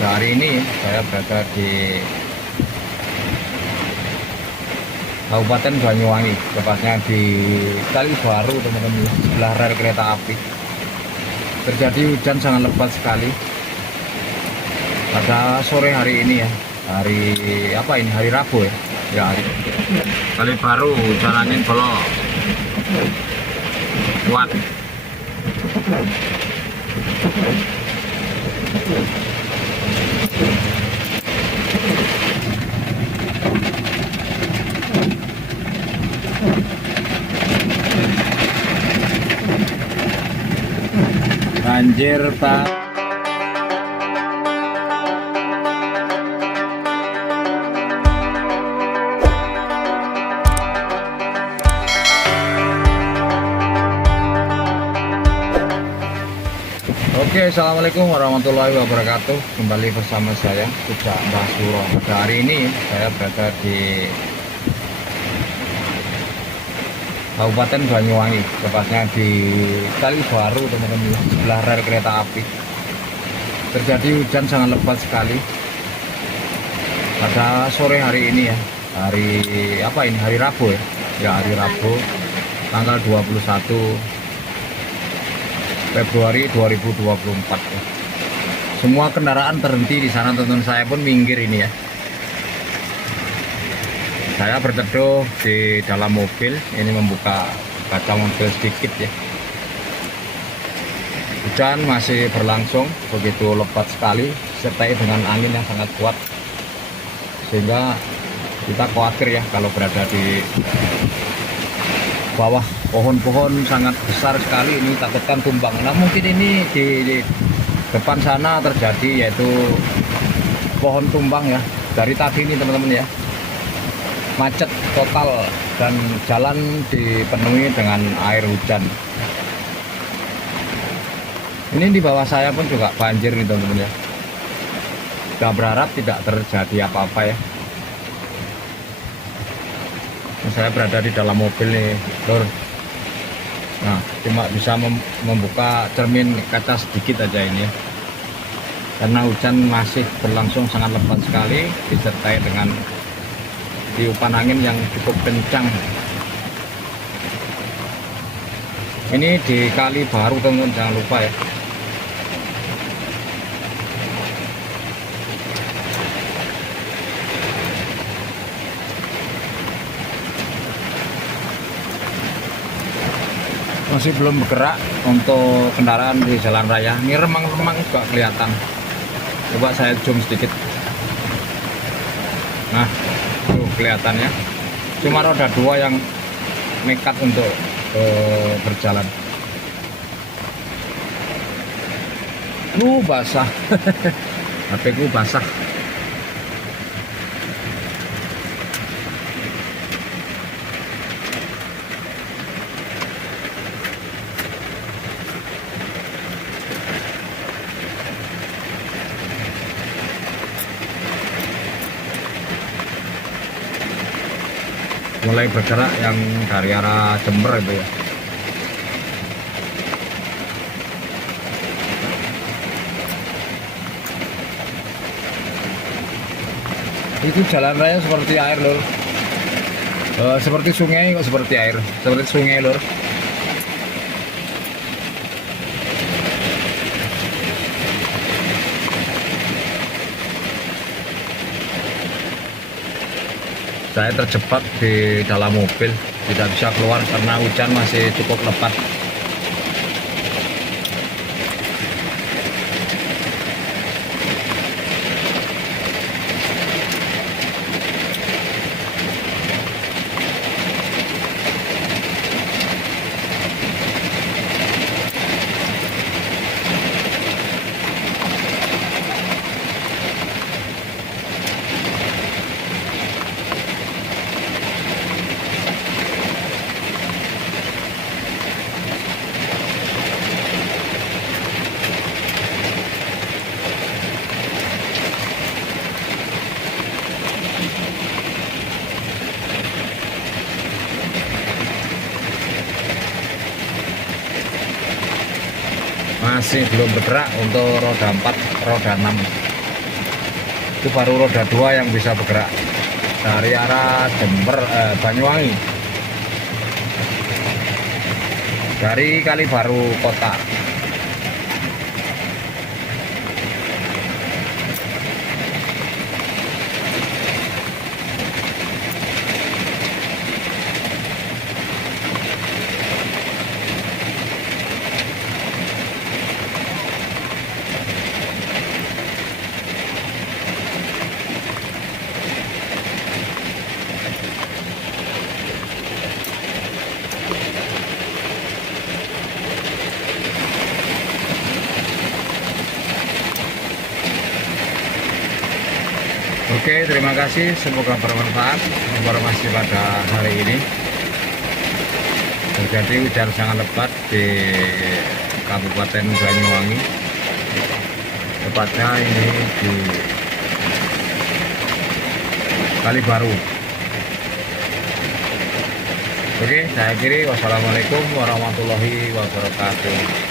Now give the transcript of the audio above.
Hari ini saya berada di Kabupaten Banyuwangi, tepatnya di Kalibaru, teman-teman, sebelah rel kereta api. Terjadi hujan sangat lebat sekali pada sore hari ini ya. Hari apa ini? Hari Rabu ya. Ya, hari Kalibaru, hujan angin bolong kuat. Banjir, Pak. Oke, assalamualaikum warahmatullahi wabarakatuh. Kembali bersama saya, Pucak Mbah Suro. Pada hari ini saya berada di Kabupaten Banyuwangi, tepatnya di Kalibaru, teman-teman, sebelah rel kereta api. Terjadi hujan sangat lebat sekali pada sore hari ini ya. Hari apa ini? Hari Rabu ya. Ya, hari Rabu, tanggal 21 Februari 2024 ya. Semua kendaraan terhenti di sana, teman-teman. Saya pun minggir ini ya. Saya berteduh di dalam mobil, ini membuka kaca mobil sedikit ya. Hujan masih berlangsung begitu lebat sekali, disertai dengan angin yang sangat kuat, sehingga kita khawatir ya kalau berada di bawah pohon-pohon sangat besar sekali, ini takutkan tumbang. Nah, mungkin ini di depan sana terjadi, yaitu pohon tumbang ya. Dari tadi ini, teman-teman ya, macet total dan jalan dipenuhi dengan air hujan. Ini di bawah saya pun juga banjir nih, teman-teman ya. Kita berharap tidak terjadi apa-apa ya. Saya berada di dalam mobil nih, Lur. Nah, cuma bisa membuka cermin kaca sedikit aja ini ya. Karena hujan masih berlangsung sangat lebat sekali, disertai dengan tiupan angin yang cukup kencang. Ini di Kalibaru, teman-teman, jangan lupa ya. Masih belum bergerak untuk kendaraan di jalan raya. Ini remang-remang juga kelihatan. Coba saya zoom sedikit. Nah, tuh kelihatannya. Cuma roda 2 yang nekat untuk berjalan. Basah. HP ku basah. Mulai bergerak yang dari arah Jember itu ya. Itu jalan raya seperti air, Lur. Seperti sungai kok, seperti air, seperti sungai, Lur. Saya terjebak di dalam mobil, tidak bisa keluar karena hujan masih cukup lebat. Masih belum bergerak untuk roda 4, roda 6. Itu baru roda 2 yang bisa bergerak dari arah Jember, Banyuwangi, dari Kalibaru kota. Oke, terima kasih. Semoga bermanfaat informasi pada hari ini. Terjadi hujan sangat lebat di Kabupaten Banyuwangi. Tepatnya ini di Kalibaru. Oke, saya akhiri. Wassalamualaikum warahmatullahi wabarakatuh.